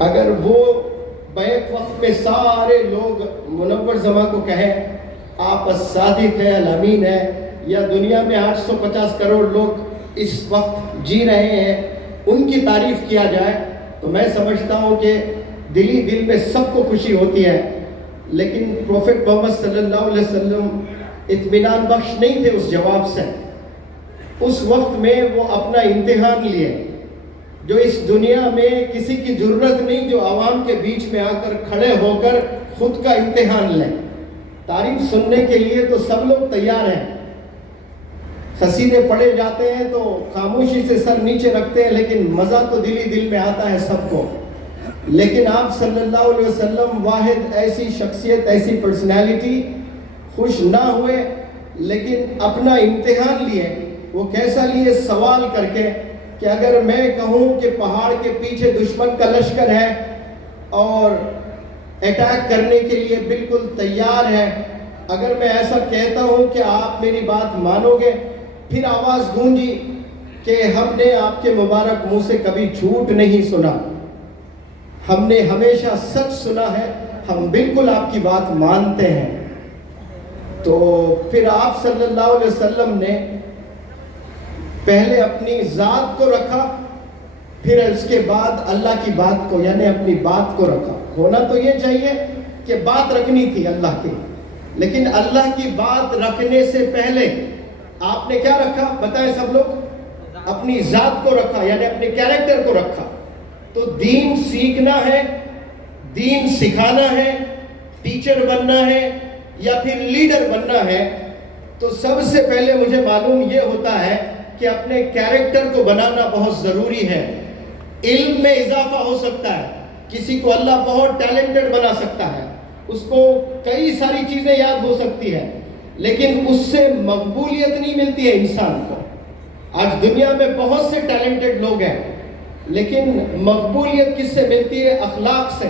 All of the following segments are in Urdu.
اگر وہ بیک وقت میں سارے لوگ منور زماں کو کہیں آپ الصادق ہے، الامین ہے، یا دنیا میں 850 کروڑ لوگ اس وقت جی رہے ہیں ان کی تعریف کیا جائے تو میں سمجھتا ہوں کہ دل میں سب کو خوشی ہوتی ہے. لیکن پروفٹ محمد صلی اللہ علیہ وسلم اطمینان بخش نہیں تھے اس جواب سے. اس وقت میں وہ اپنا امتحان لیے. جو اس دنیا میں کسی کی ضرورت نہیں جو عوام کے بیچ میں آ کر کھڑے ہو کر خود کا امتحان لیں. تعریف سننے کے لیے تو سب لوگ تیار ہیں. قصیدے پڑھے جاتے ہیں تو خاموشی سے سر نیچے رکھتے ہیں، لیکن مزہ تو دل میں آتا ہے سب کو. لیکن آپ صلی اللہ علیہ وسلم واحد ایسی شخصیت، ایسی پرسنالٹی، خوش نہ ہوئے لیکن اپنا امتحان لیے. وہ کیسا لیے؟ سوال کر کے کہ اگر میں کہوں کہ پہاڑ کے پیچھے دشمن کا لشکر ہے اور اٹیک کرنے کے لیے بالکل تیار ہے، اگر میں ایسا کہتا ہوں کہ آپ میری بات مانو گے؟ پھر آواز گونجی کہ ہم نے آپ کے مبارک منہ سے کبھی جھوٹ نہیں سنا، ہم نے ہمیشہ سچ سنا ہے، ہم بالکل آپ کی بات مانتے ہیں. تو پھر آپ صلی اللہ علیہ وسلم نے پہلے اپنی ذات کو رکھا، پھر اس کے بعد اللہ کی بات کو، یعنی اپنی بات کو رکھا. ہونا تو یہ چاہیے کہ بات رکھنی تھی اللہ کی، لیکن اللہ کی بات رکھنے سے پہلے آپ نے کیا رکھا؟ بتائیں سب لوگ. اپنی ذات کو رکھا، یعنی اپنے کیریکٹر کو رکھا. تو دین سیکھنا ہے، دین سکھانا ہے، ٹیچر بننا ہے یا پھر لیڈر بننا ہے تو سب سے پہلے مجھے معلوم یہ ہوتا ہے کہ اپنے کیریکٹر کو بنانا بہت ضروری ہے. علم میں اضافہ ہو سکتا ہے، کسی کو اللہ بہت ٹیلنٹڈ بنا سکتا ہے، اس کو کئی ساری چیزیں یاد ہو سکتی ہے، لیکن اس سے مقبولیت نہیں ملتی ہے انسان کو. آج دنیا میں بہت سے ٹیلنٹڈ لوگ ہیں، لیکن مقبولیت کس سے ملتی ہے؟ اخلاق سے،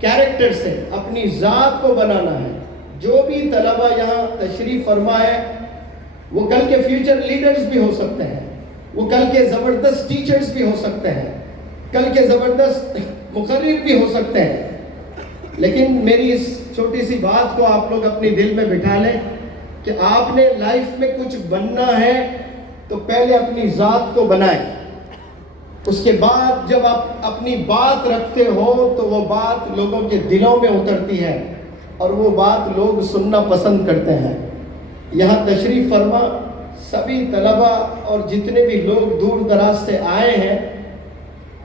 کیریکٹر سے. اپنی ذات کو بنانا ہے. جو بھی طلبہ یہاں تشریف فرما ہے وہ کل کے فیوچر لیڈرز بھی ہو سکتے ہیں، وہ کل کے زبردست ٹیچرز بھی ہو سکتے ہیں، کل کے زبردست مقرر بھی ہو سکتے ہیں. لیکن میری اس چھوٹی سی بات کو آپ لوگ اپنی دل میں بٹھا لیں کہ آپ نے لائف میں کچھ بننا ہے تو پہلے اپنی ذات کو بنائیں. اس کے بعد جب آپ اپنی بات رکھتے ہو تو وہ بات لوگوں کے دلوں میں اترتی ہے اور وہ بات لوگ سننا پسند کرتے ہیں. یہاں تشریف فرما سبھی طلبہ اور جتنے بھی لوگ دور دراز سے آئے ہیں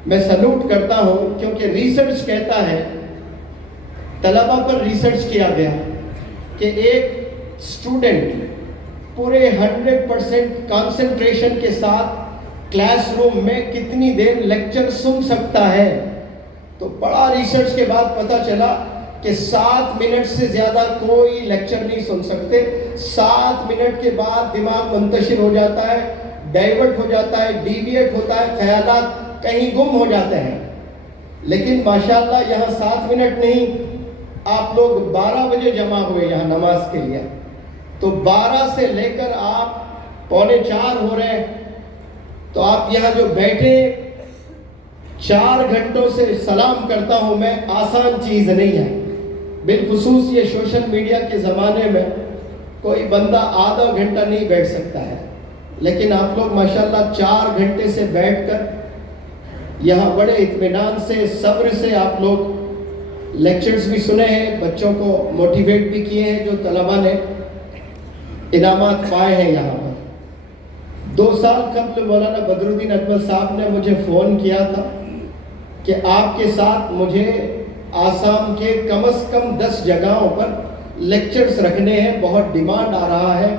میں سلوٹ کرتا ہوں، کیونکہ ریسرچ کہتا ہے، طلبہ پر ریسرچ کیا گیا کہ ایک اسٹوڈنٹ پورے 100% کانسنٹریشن کے ساتھ کلاس روم میں کتنی دیر لیکچر سن سکتا ہے. تو بڑا ریسرچ کے بعد پتہ چلا کہ 7 منٹ سے زیادہ کوئی لیکچر نہیں سن سکتے. 7 منٹ کے بعد دماغ منتشر ہو جاتا ہے، ڈائیورٹ ہو جاتا ہے، ڈیویٹ ہوتا ہے، خیالات کہیں گم ہو جاتے ہیں. لیکن ماشاءاللہ یہاں 7 منٹ نہیں، آپ لوگ 12 بجے جمع ہوئے یہاں نماز کے لیے. تو 12 سے لے کر آپ 3:45 ہو رہے ہیں، تو آپ یہاں جو بیٹھے 4 گھنٹوں سے سلام کرتا ہوں میں، آسان چیز نہیں ہے. بالخصوص یہ سوشل میڈیا کے زمانے میں کوئی بندہ آدھا گھنٹہ نہیں بیٹھ سکتا ہے، لیکن آپ لوگ ماشاءاللہ 4 گھنٹے سے بیٹھ کر یہاں بڑے اطمینان سے، صبر سے آپ لوگ لیکچرز بھی سنے ہیں، بچوں کو موٹیویٹ بھی کیے ہیں، جو طلبہ نے انعامات پائے ہیں یہاں پر. 2 سال قبل مولانا بدر الدین اکمل صاحب نے مجھے فون کیا تھا کہ آپ کے ساتھ مجھے آسام کے کم از کم 10 جگہوں پر لیکچرز رکھنے ہیں، بہت ڈیمانڈ آ رہا ہے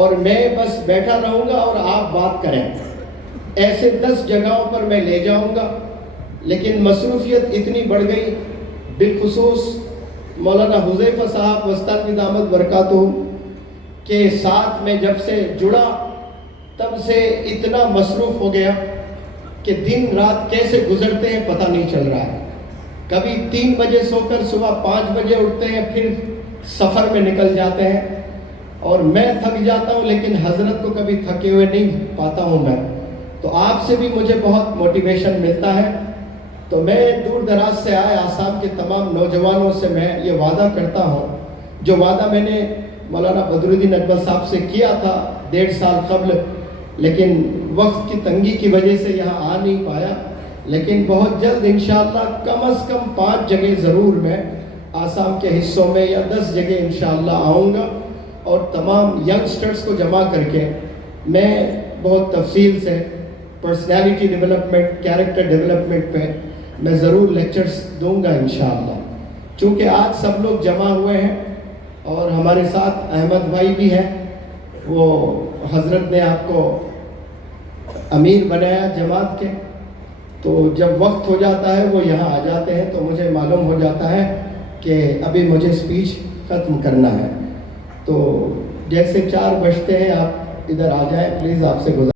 اور میں بس بیٹھا رہوں گا اور آپ بات کریں. ایسے 10 جگہوں پر میں لے جاؤں گا، لیکن مصروفیت اتنی بڑھ گئی، بالخصوص مولانا حذیفہ صاحب وسطی دامت برکاتہ کے ساتھ میں جب سے جڑا تب سے اتنا مصروف ہو گیا کہ دن رات کیسے گزرتے ہیں پتہ نہیں چل رہا ہے. کبھی 3 بجے سو کر صبح 5 بجے اٹھتے ہیں، پھر سفر میں نکل جاتے ہیں اور میں تھک جاتا ہوں، لیکن حضرت کو کبھی تھکے ہوئے نہیں پاتا ہوں میں. تو آپ سے بھی مجھے بہت موٹیویشن ملتا ہے. تو میں دور دراز سے آئے آسام کے تمام نوجوانوں سے میں یہ وعدہ کرتا ہوں، جو وعدہ میں نے مولانا بدر الدین اکبر صاحب سے کیا تھا 1.5 سال قبل، لیکن وقت کی تنگی کی وجہ سے یہاں آ نہیں پایا، لیکن بہت جلد انشاءاللہ کم از کم 5 جگہ ضرور میں آسام کے حصوں میں یا 10 جگہ انشاءاللہ آؤں گا، اور تمام ینگسٹرز کو جمع کر کے میں بہت تفصیل سے پرسنالٹی ڈیولپمنٹ، کیریکٹر ڈیولپمنٹ پہ میں ضرور لیکچرز دوں گا انشاءاللہ۔ چونکہ آج سب لوگ جمع ہوئے ہیں اور ہمارے ساتھ احمد بھائی بھی ہیں، وہ حضرت نے آپ کو امیر بنایا جماعت کے، تو جب وقت ہو جاتا ہے وہ یہاں آ جاتے ہیں، تو مجھے معلوم ہو جاتا ہے کہ ابھی مجھے اسپیچ ختم کرنا ہے، تو جیسے 4 بجتے ہیں آپ ادھر آ جائیں پلیز، آپ سے گزارش